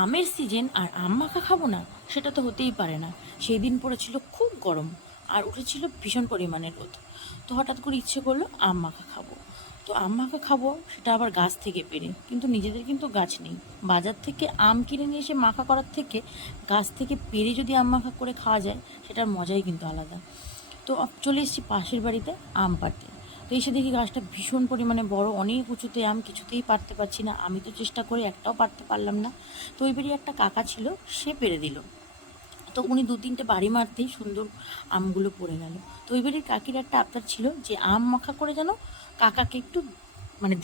আমের সিজন আর আম মাখা খাবো না, সেটা তো হতেই পারে না। সেই দিন পড়েছিল খুব গরম আর উঠেছিল ভীষণ পরিমাণে রোদ। তো হঠাৎ করে ইচ্ছে করলো আম মাখা খাবো। তো আম মাখা খাবো, সেটা আবার গাছ থেকে পেড়ে, কিন্তু নিজেদের কিন্তু গাছ নেই। বাজার থেকে আম কিনে নিয়ে এসে মাখা করার থেকে গাছ থেকে পেড়ে যদি আম মাখা করে খাওয়া যায়, সেটার মজাই কিন্তু আলাদা। তো চলে এসেছি পাশের বাড়িতে আম পাড়তে। তো এসে দেখি গাছটা ভীষণ পরিমাণে বড়, অনেক উঁচুতে আম, কিছুতেই পারতে পারছি না। আমি তো চেষ্টা করে একটাও পারতে পারলাম না। তো ওই বাড়ি একটা কাকা ছিল, সে পেরে দিল। তো উনি দু তিনটে বাড়ি মারতেই সুন্দর আমগুলো পড়ে গেল। তো ওই বাড়ির কাকির একটা আবদার ছিল যে আম মাখা করে যেন কাকাকে একটু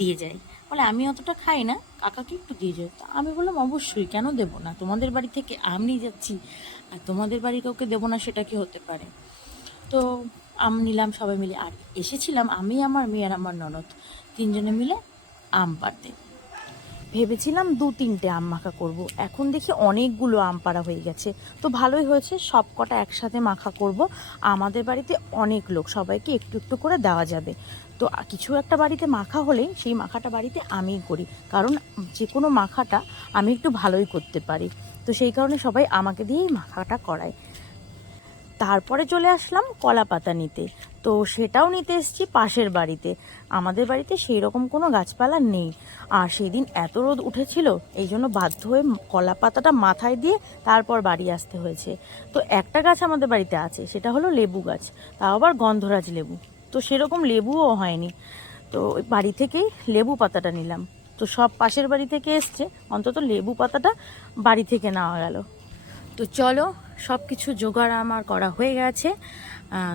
দিয়ে যায়। বলে আমি অতটা খাই না, কাকাকে একটু দিয়ে যায়। তো আমি বললাম অবশ্যই, কেন দেবো না, তোমাদের বাড়ি থেকে আম নিয়ে যাচ্ছি আর তোমাদের বাড়ি কাউকে দেবো না, সেটা কি হতে পারে। তো আম নিলাম সবাই মিলে, আর এসেছিলাম আমি, আমার মেয়ে আর আমার ননদ, তিনজনে মিলে আম পাড়তে। ভেবেছিলাম দু তিনটে আম মাখা করব, এখন দেখি অনেকগুলো আম পাড়া হয়ে গেছে। তো ভালোই হয়েছে, সব কটা একসাথে মাখা করব। আমাদের বাড়িতে অনেক লোক, সবাইকে একটু একটু করে দেওয়া যাবে। তো কিছু একটা বাড়িতে মাখা হলেই সেই মাখাটা বাড়িতে আমিই করি, কারণ যে কোনো মাখাটা আমি একটু ভালোই করতে পারি। তো সেই কারণে সবাই আমাকে দিয়েই মাখাটা করায়। তারপরে চলে আসলাম কলা পাতা নিতে। তো সেটাও নিতে এসেছি পাশের বাড়িতে। আমাদের বাড়িতে সেই রকম কোনো গাছপালা নেই, আর সেদিন এত রোদ উঠেছিল, এই জন্য বাধ্য হয়ে কলা পাতাটা মাথায় দিয়ে তারপর বাড়ি আসতে হয়েছে। তো একটা গাছ আমাদের বাড়িতে আছে, সেটা হলো লেবু গাছ, তাও আবার গন্ধরাজ লেবু। তো সেরকম লেবুও হয়নি, তো ওই বাড়ি থেকেই লেবু পাতাটা নিলাম। তো সব পাশের বাড়ি থেকে এসছে, অন্তত লেবু পাতাটা বাড়ি থেকে নেওয়া গেল। তো চলো, সব কিছু জোগাড় আমার করা হয়ে গেছে।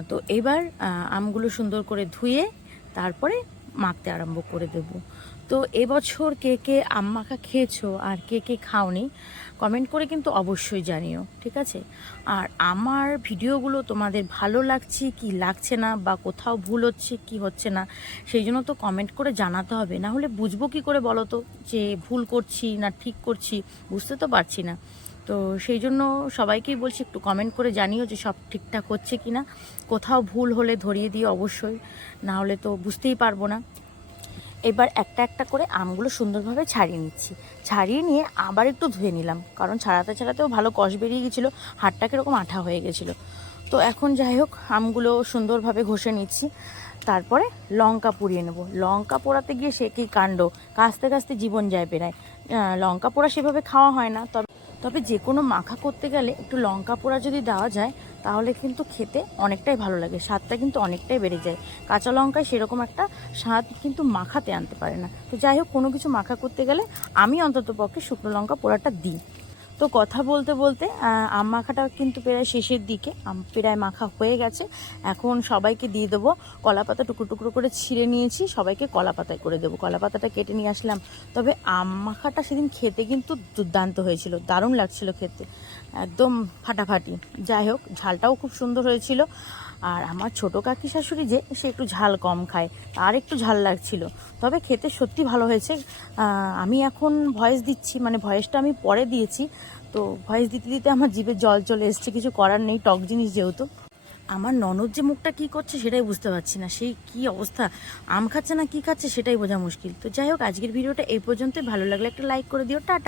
তো এবার আমগুলো সুন্দর করে ধুয়ে তারপরে মাখতে আরম্ভ করে দেব। তো এবছর কে কে আম মাখা খেয়েছো আর কে কে খাওনি, কমেন্ট করে কিন্তু অবশ্যই জানিও, ঠিক আছে? আর আমার ভিডিওগুলো তোমাদের ভালো লাগছে কি লাগছে না, বা কোথাও ভুল হচ্ছে কি হচ্ছে না, সেই জন্য তো কমেন্ট করে জানাতে হবে, না হলে বুঝবো কি করে বলো তো যে ভুল করছি না ঠিক করছি, বুঝতে তো পারছি না। তো সেই জন্য সবাইকেই বলছি একটু কমেন্ট করে জানিও যে সব ঠিকঠাক হচ্ছে কি না। কোথাও ভুল হলে ধরিয়ে দিও অবশ্যই, না হলে তো বুঝতেই পারবো না। এবার একটা একটা করে আমগুলো সুন্দরভাবে ছাড়িয়ে নিচ্ছি। ছাড়িয়ে নিয়ে আবার একটু ধুয়ে নিলাম, কারণ ছাড়াতে ছাড়াতেও ভালো কষ বেরিয়ে গেছিলো, হাতটা কীরকম আঠা হয়ে গেছিলো। তো এখন যাই হোক, আমগুলো সুন্দরভাবে ঘষে নিচ্ছি। তারপরে লঙ্কা পুড়িয়ে নেব। লঙ্কা পোড়াতে গিয়ে সে কী কাণ্ড, কাস্তে কাস্তে জীবন যায় বেড়ায়। লঙ্কা পোড়া সেভাবে খাওয়া হয় না, তবে তবে যে কোনো মাখা করতে গেলে একটু লঙ্কা পোড়া যদি দেওয়া যায়, তাহলে কিন্তু খেতে অনেকটাই ভালো লাগে, স্বাদটা কিন্তু অনেকটাই বেড়ে যায়। কাঁচা লঙ্কায় সেরকম একটা স্বাদ কিন্তু মাখাতে আনতে পারে না। তো যাই হোক, কোনো কিছু মাখা করতে গেলে আমি অন্তত পক্ষে শুকনো লঙ্কা পোড়াটা দিই। তো কথা বলতে বলতে আম মাখাটা কিন্তু প্রায় শেষের দিকে, আম প্রায় মাখা হয়ে গেছে। এখন সবাইকে দিয়ে দেবো। কলা পাতা টুকরো টুকরো করে ছিঁড়ে নিয়েছি, সবাইকে কলা পাতায় করে দেবো। কলা পাতাটা কেটে নিয়ে আসলাম। তবে আম মাখাটা সেদিন খেতে কিন্তু দুর্দান্ত হয়েছিল, দারুণ লাগছিল খেতে, একদম ফাটাফাটি। যাই হোক, ঝালটাও খুব সুন্দর হয়েছিল। আর আমার ছোটো কাকি শাশুড়ি যে, সে একটু ঝাল কম খায়, তার একটু ঝাল লাগছিল। তবে খেতে সত্যি ভালো হয়েছে। আমি এখন ভয়েস দিচ্ছি, ভয়েসটা আমি পরে দিয়েছি। তো ভয়েস দিতে দিতে আমার জিভে জল চলে এসছে, কিছু করার নেই, টক জিনিস যেহেতু। আমার ননদ যে মুখটা কী করছে সেটাই বুঝতে পারছি না, সেই কী অবস্থা, আম খাচ্ছে না কী খাচ্ছে সেটাই বোঝা মুশকিল। তো যাই হোক, আজকের ভিডিওটা এই পর্যন্তই। ভালো লাগলে একটা লাইক করে দিও। টাটা।